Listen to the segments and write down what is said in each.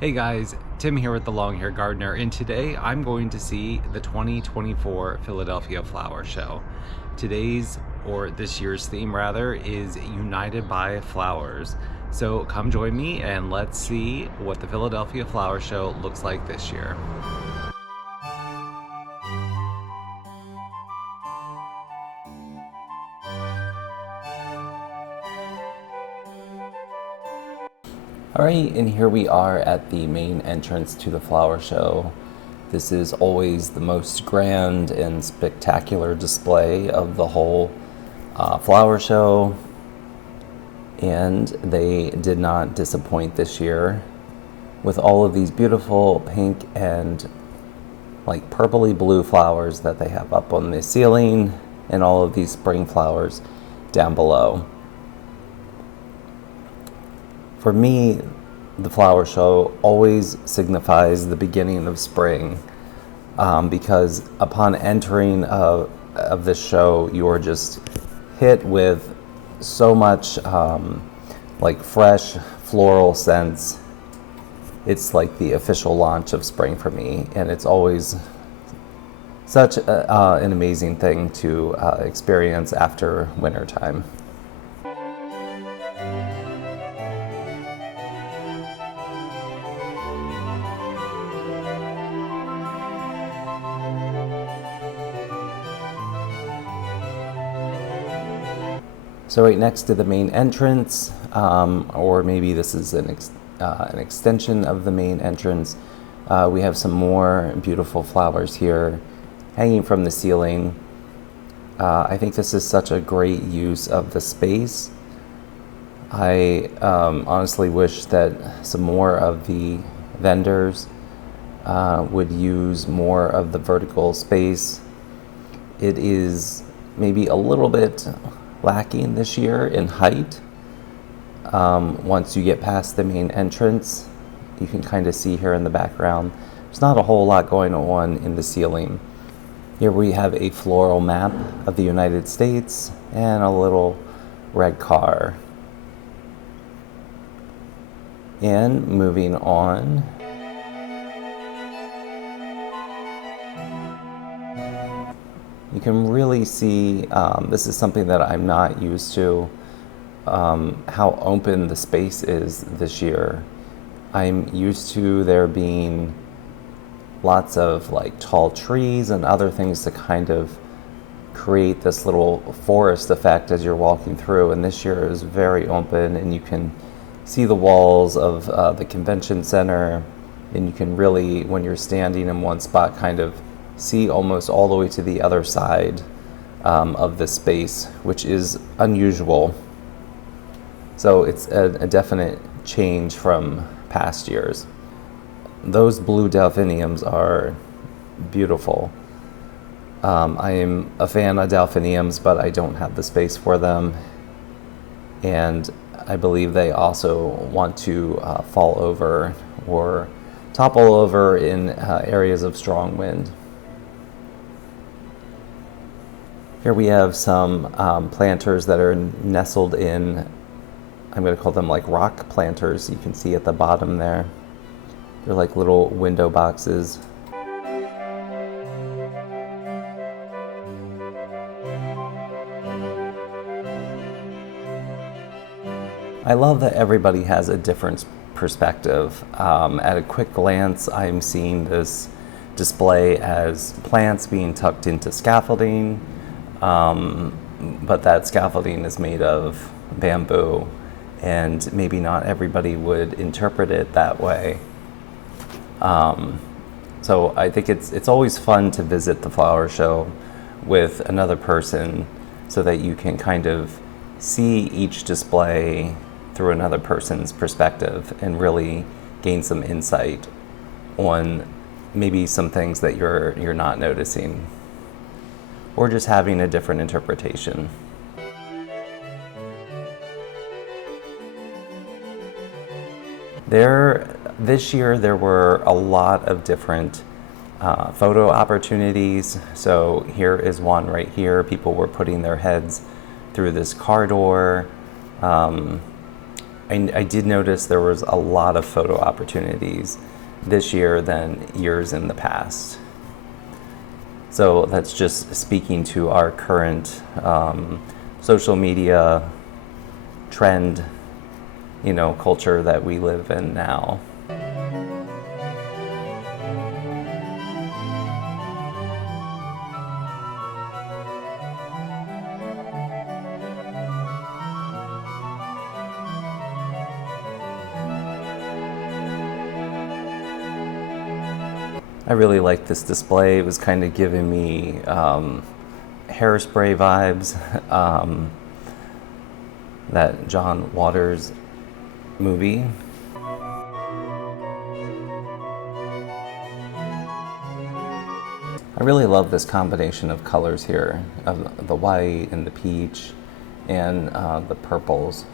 Hey guys, Tim here with the Long Hair Gardener, and today I'm going to see the 2024 Philadelphia Flower Show. Today's, or this year's theme rather, is United by Flowers. So come join me and let's see what the Philadelphia Flower Show looks like this year. Alright, and here we are at the main entrance to the flower show. This is always the most grand and spectacular display of the whole flower show, and they did not disappoint this year with all of these beautiful pink and like purpley blue flowers that they have up on the ceiling and all of these spring flowers down below. For me, the flower show always signifies the beginning of spring, because upon entering of this show, you are just hit with so much like fresh floral scents. It's like the official launch of spring for me, and it's always such an amazing thing to experience after wintertime. So right next to the main entrance, or maybe this is an extension of the main entrance, we have some more beautiful flowers here hanging from the ceiling. I think this is such a great use of the space. I honestly wish that some more of the vendors would use more of the vertical space. It is maybe a little bit lacking this year in height. Once you get past the main entrance, you can kind of see here in the background, there's not a whole lot going on in the ceiling. Here we have a floral map of the United States and a little red car. And moving on, you can really see, this is something that I'm not used to, how open the space is this year. I'm used to there being lots of like tall trees and other things to kind of create this little forest effect as you're walking through, and this year is very open, and you can see the walls of the convention center, and you can really, when you're standing in one spot, kind of see almost all the way to the other side of the space, which is unusual. So it's a definite change from past years. Those blue delphiniums are beautiful. I am a fan of delphiniums, but I don't have the space for them. And I believe they also want to fall over or topple over in areas of strong wind. Here we have some planters that are nestled in, I'm going to call them like rock planters. You can see at the bottom there. They're like little window boxes. I love that everybody has a different perspective. At a quick glance, I'm seeing this display as plants being tucked into scaffolding. But that scaffolding is made of bamboo, and maybe not everybody would interpret it that way. So I think it's always fun to visit the flower show with another person so that you can kind of see each display through another person's perspective and really gain some insight on maybe some things that you're not noticing, or just having a different interpretation. This year there were a lot of different photo opportunities. So here is one right here. People were putting their heads through this car door. I did notice there was a lot of photo opportunities this year than years in the past. So that's just speaking to our current social media trend, culture that we live in now. I really liked this display. It was kind of giving me Hairspray vibes, that John Waters movie. I really love this combination of colors here, of the white and the peach and the purples.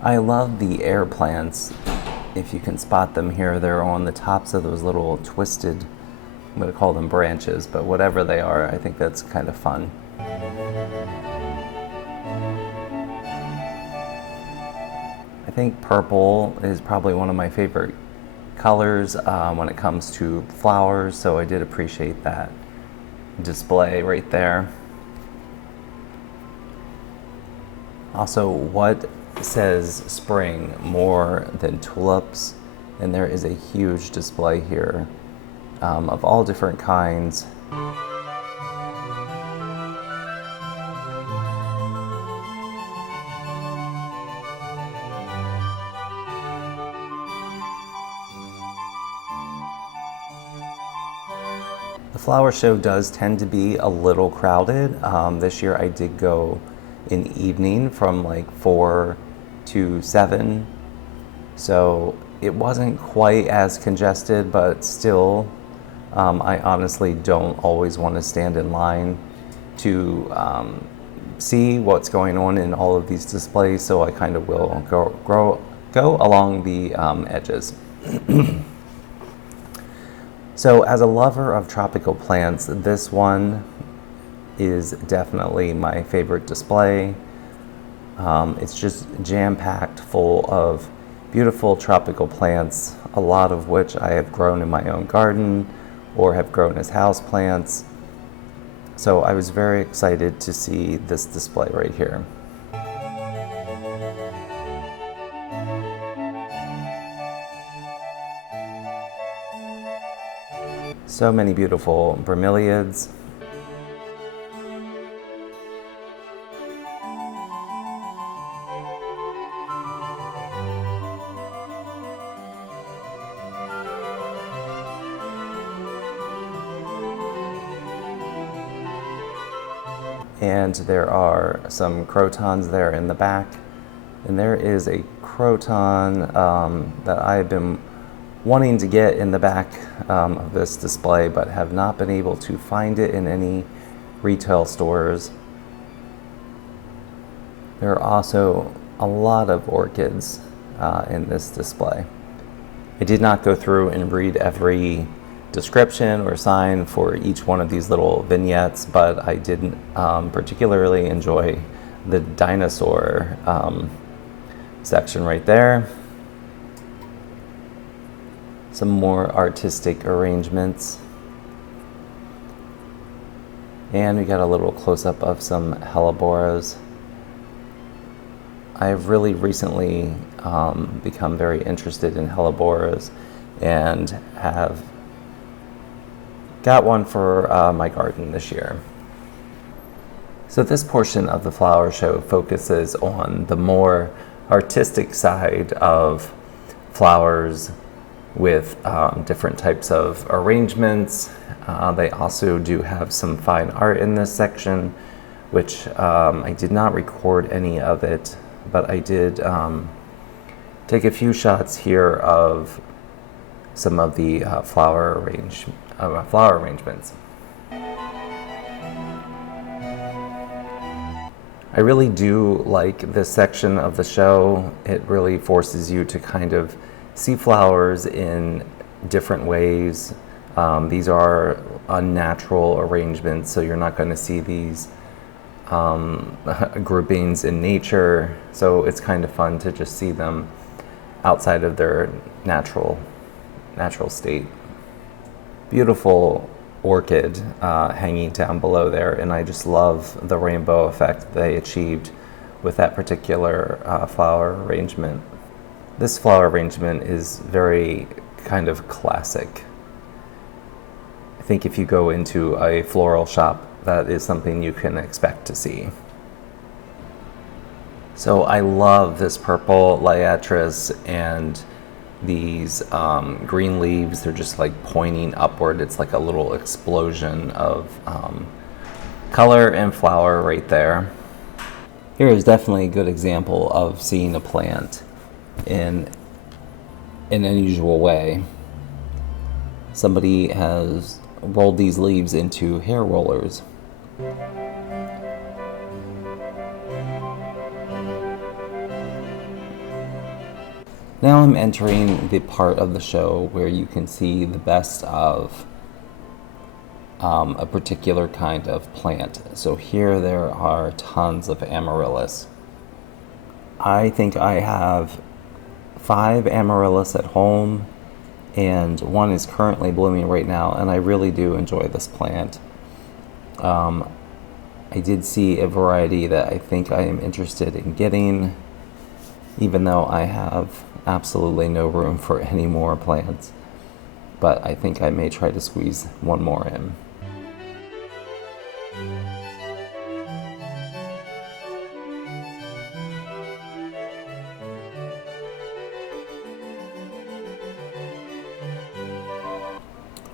I love the air plants. If you can spot them here, they're on the tops of those little twisted, I'm going to call them branches, but whatever they are, I think that's kind of fun. I think purple is probably one of my favorite colors when it comes to flowers, so I did appreciate that display right there. Also, what says spring more than tulips? And there is a huge display here of all different kinds. The flower show does tend to be a little crowded. This year I did go in evening from like 4 to 7, so it wasn't quite as congested, but still I honestly don't always want to stand in line to see what's going on in all of these displays, so I kind of will go along the edges. So as a lover of tropical plants, this one is definitely my favorite display. It's just jam-packed full of beautiful tropical plants, a lot of which I have grown in my own garden or have grown as house plants. So I was very excited to see this display right here. So many beautiful bromeliads. And there are some crotons there in the back. And there is a croton that I've been wanting to get in the back of this display, but have not been able to find it in any retail stores. There are also a lot of orchids in this display. I did not go through and read every description or sign for each one of these little vignettes, but I did particularly enjoy the dinosaur section right there. Some more artistic arrangements. And we got a little close-up of some helleborus. I've really recently become very interested in helleborus and have got one for my garden this year. So this portion of the flower show focuses on the more artistic side of flowers with different types of arrangements. They also do have some fine art in this section, which I did not record any of it, but I did take a few shots here of some of the flower arrangements. I really do like this section of the show. It really forces you to kind of see flowers in different ways. These are unnatural arrangements, so you're not going to see these groupings in nature. So it's kind of fun to just see them outside of their natural state. Beautiful orchid hanging down below there, and I just love the rainbow effect they achieved with that particular flower arrangement. This flower arrangement is very kind of classic. I think if you go into a floral shop, that is something you can expect to see. So I love this purple liatris and these green leaves. They're just like pointing upward. It's like a little explosion of color and flower right there. Here is definitely a good example of seeing a plant in an unusual way. Somebody has rolled these leaves into hair rollers. Now I'm entering the part of the show where you can see the best of a particular kind of plant. So here there are tons of amaryllis. I think I have 5 amaryllis at home, and one is currently blooming right now, and I really do enjoy this plant. I did see a variety that I think I am interested in getting, even though I have absolutely no room for any more plants. But I think I may try to squeeze one more in.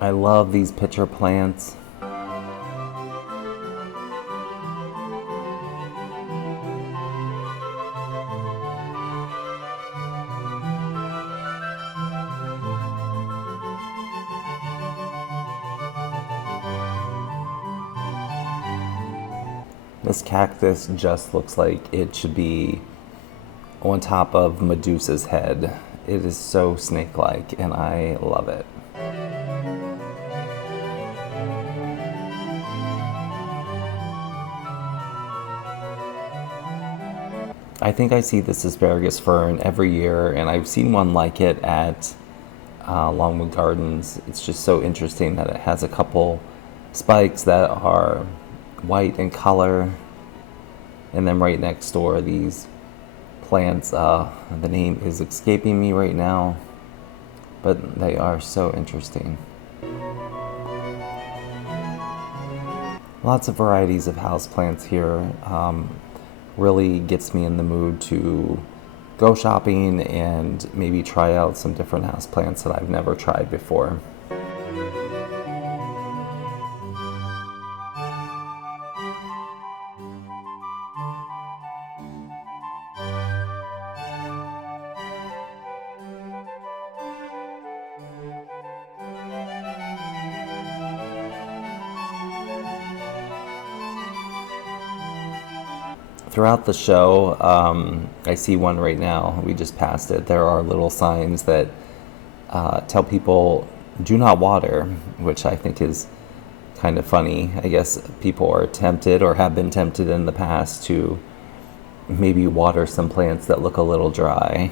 I love these pitcher plants. This cactus just looks like it should be on top of Medusa's head. It is so snake-like, and I love it. I think I see this asparagus fern every year, and I've seen one like it at Longwood Gardens. It's just so interesting that it has a couple spikes that are white in color, and then right next door these plants, the name is escaping me right now, but they are so interesting. Lots of varieties of houseplants here. Really gets me in the mood to go shopping and maybe try out some different houseplants that I've never tried before. Throughout the show, I see one right now. We just passed it. There are little signs that tell people do not water, which I think is kind of funny. I guess people are tempted or have been tempted in the past to maybe water some plants that look a little dry.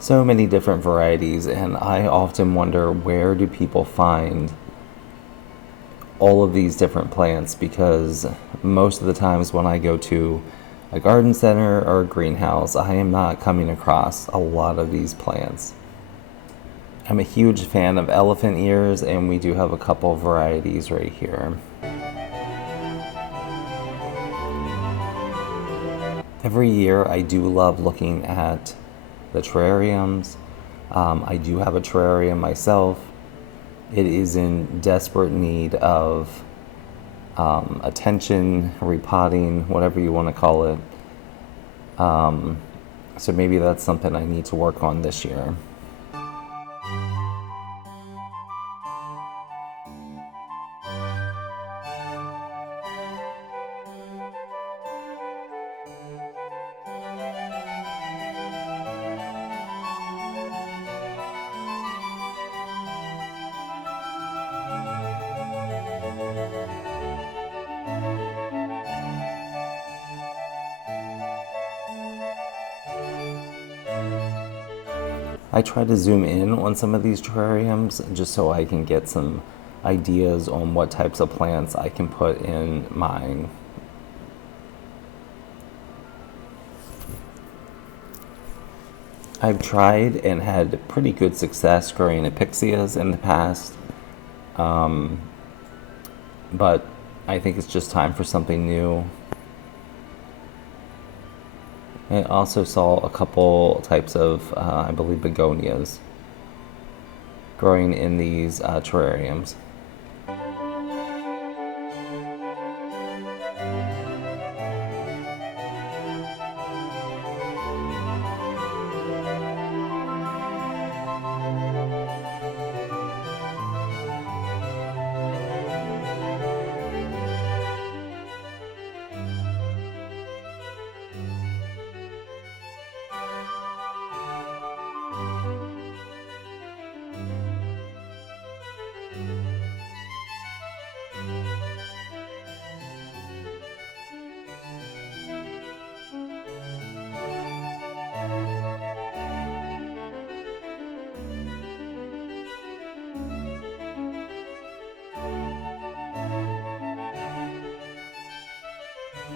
So many different varieties, and I often wonder, where do people find all of these different plants? Because most of the times when I go to a garden center or a greenhouse, I am not coming across a lot of these plants. I'm a huge fan of elephant ears, and we do have a couple varieties right here. Every year I do love looking at the terrariums. I do have a terrarium myself. It is in desperate need of attention, repotting, whatever you want to call it. So maybe that's something I need to work on this year. I try to zoom in on some of these terrariums just so I can get some ideas on what types of plants I can put in mine. I've tried and had pretty good success growing Apixias in the past, but I think it's just time for something new. I also saw a couple types of, I believe, begonias growing in these terrariums.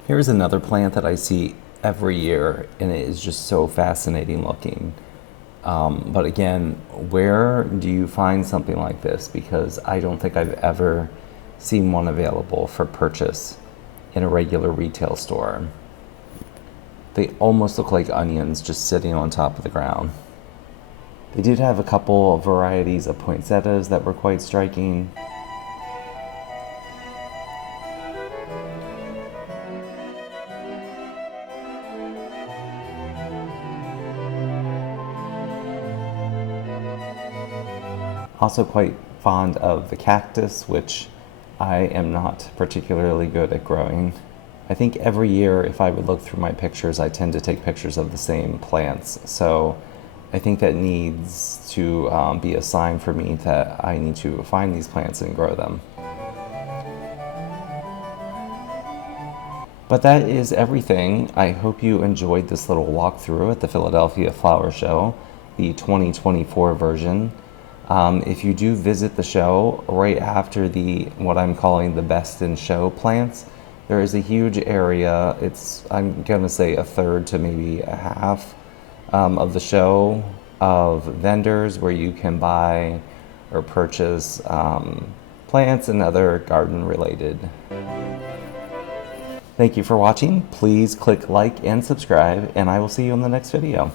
Here's another plant that I see every year, and it is just so fascinating looking. But again, where do you find something like this? Because I don't think I've ever seen one available for purchase in a regular retail store. They almost look like onions just sitting on top of the ground. They did have a couple of varieties of poinsettias that were quite striking. Also quite fond of the cactus, which I am not particularly good at growing. I think every year, if I would look through my pictures, I tend to take pictures of the same plants. So I think that needs to be a sign for me that I need to find these plants and grow them. But that is everything. I hope you enjoyed this little walkthrough at the Philadelphia Flower Show, the 2024 version. If you do visit the show right after what I'm calling the best in show plants, there is a huge area. It's, I'm gonna say, a third to maybe a half of the show of vendors where you can buy or purchase plants and other garden related. Thank you for watching. Please click like and subscribe, and I will see you in the next video.